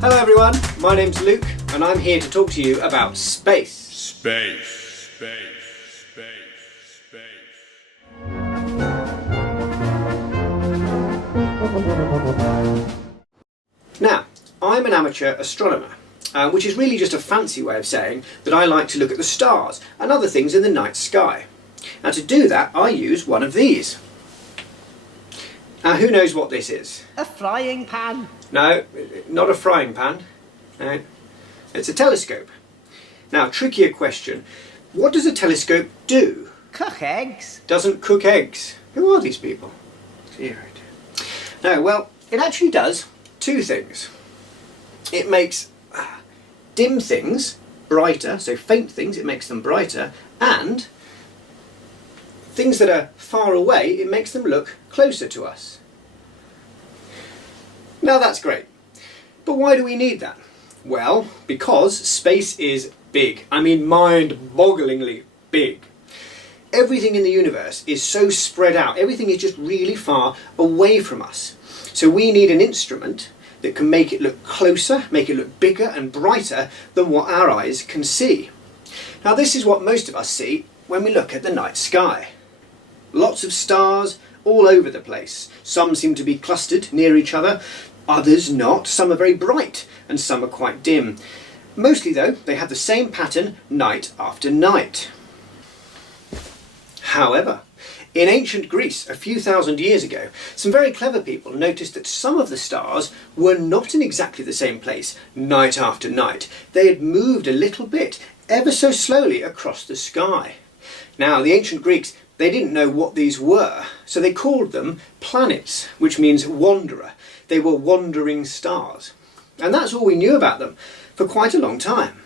Hello everyone, my name's Luke and I'm here to talk to you about space. Space. Now, I'm an amateur astronomer, which is really just a fancy way of saying that I like to look at the stars and other things in the night sky. And to do that, I use one of these. Now, who knows what this is? A frying pan. No, not a frying pan. No, it's a telescope. Now, trickier question. What does a telescope do? Cook eggs. Doesn't cook eggs. Who are these people? No, well, it actually does two things. It makes dim things brighter, so faint things, it makes them brighter, and things that are far away, it makes them look closer to us. Now that's great. But why do we need that? Well, because space is big. I mean, mind-bogglingly big. Everything in the universe is so spread out. Everything is just really far away from us. So we need an instrument that can make it look closer, make it look bigger and brighter than what our eyes can see. Now this is what most of us see when we look at the night sky. Lots of stars all over the place. Some seem to be clustered near each other, others not. Some are very bright and some are quite dim. Mostly though, they have the same pattern night after night. However, in ancient Greece, a few thousand years ago, some very clever people noticed that some of the stars were not in exactly the same place night after night. They had moved a little bit, ever so slowly across the sky. Now, the ancient Greeks, they didn't know what these were, so they called them planets, which means wanderer. They were wandering stars. And that's all we knew about them for quite a long time.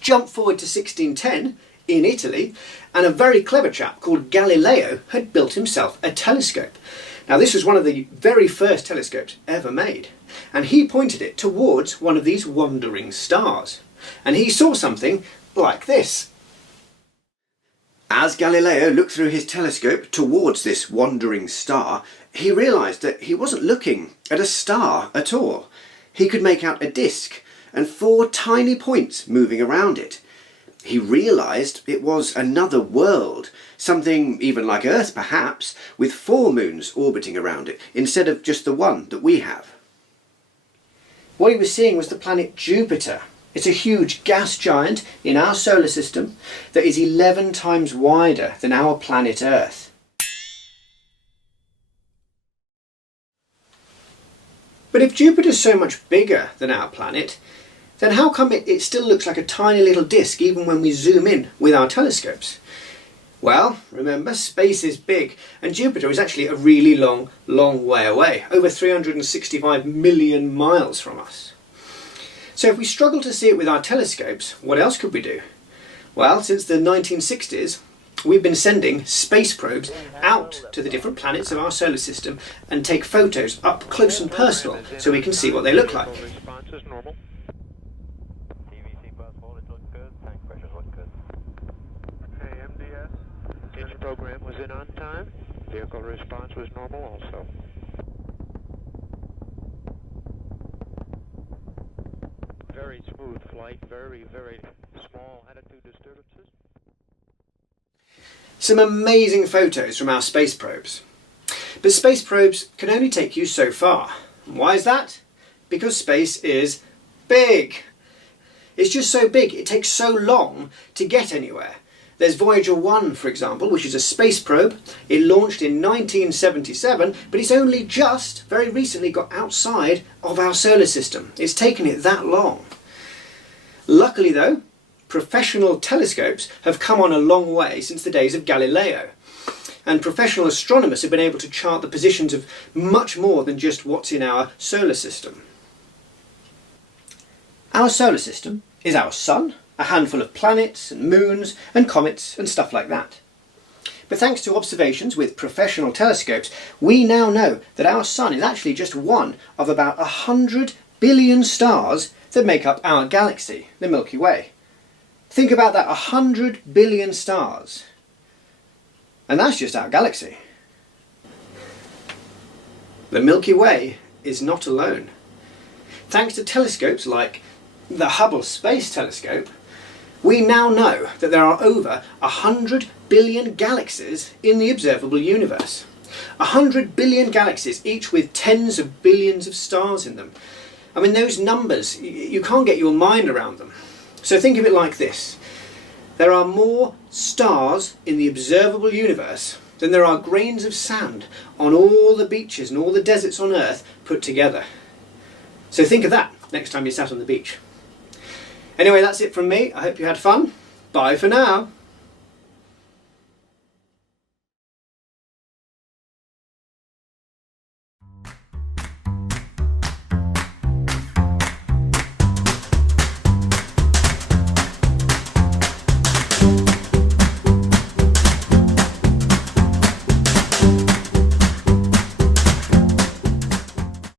Jump forward to 1610 in Italy, and a very clever chap called Galileo had built himself a telescope. Now this was one of the very first telescopes ever made, and he pointed it towards one of these wandering stars. And he saw something like this. As Galileo looked through his telescope towards this wandering star, he realised that he wasn't looking at a star at all. He could make out a disk and 4 tiny points moving around it. He realised it was another world, something even like Earth perhaps, with 4 moons orbiting around it, instead of just the one that we have. What he was seeing was the planet Jupiter. It's a huge gas giant in our solar system that is 11 times wider than our planet Earth. But if Jupiter's so much bigger than our planet, then how come it still looks like a tiny little disk even when we zoom in with our telescopes? Well, remember, space is big, and Jupiter is actually a really long way away, over 365 million miles from us. So if we struggle to see it with our telescopes, what else could we do? Well, since the 1960s, we've been sending space probes out to the different planets of our solar system and take photos up close and personal so we can see what they look like. Engine program was in on time. Vehicle response was normal also. Very smooth flight, very small attitude disturbances. Some amazing photos from our space probes. But space probes can only take you so far. Why is that? Because space is big. It's just so big, it takes so long to get anywhere. There's Voyager 1, for example, which is a space probe. It launched in 1977, but it's only just, very recently, got outside of our solar system. It's taken it that long. Luckily though, professional telescopes have come on a long way since the days of Galileo. And professional astronomers have been able to chart the positions of much more than just what's in our solar system. Our solar system is our sun, a handful of planets and moons and comets and stuff like that. But thanks to observations with professional telescopes, we now know that our sun is actually just one of about 100 billion stars that make up our galaxy, the Milky Way. Think about that, 100 billion stars. And that's just our galaxy. The Milky Way is not alone. Thanks to telescopes like the Hubble Space Telescope, we now know that there are over 100 billion galaxies in the observable universe. 100 billion galaxies, each with tens of billions of stars in them. I mean, those numbers, you can't get your mind around them. So think of it like this. There are more stars in the observable universe than there are grains of sand on all the beaches and all the deserts on Earth put together. So think of that next time you're sat on the beach. Anyway, that's it from me. I hope you had fun. Bye for now.